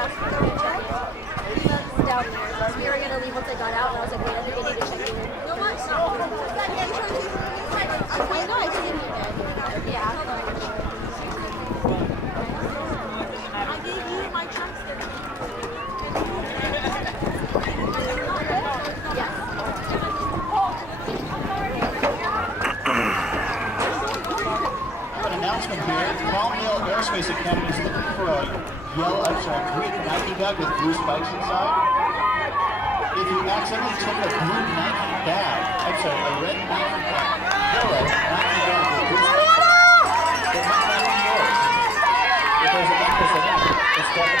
asked for them to check in. He's down there. We were going to leave once I got out, and I was like, wait, I think I need to check in. You know what? That intro team I know, I didn't need it. Yeah. I gave you my chopstick. Yes. An announcement here. Palmdale Aerospace Academy is looking for a green Nike bag with blue spikes inside. If you accidentally took a blue Nike bag, a red Nike bag, yellow Nike bag with blue spikes, it might not be yours. If there's a necklace in it, it's got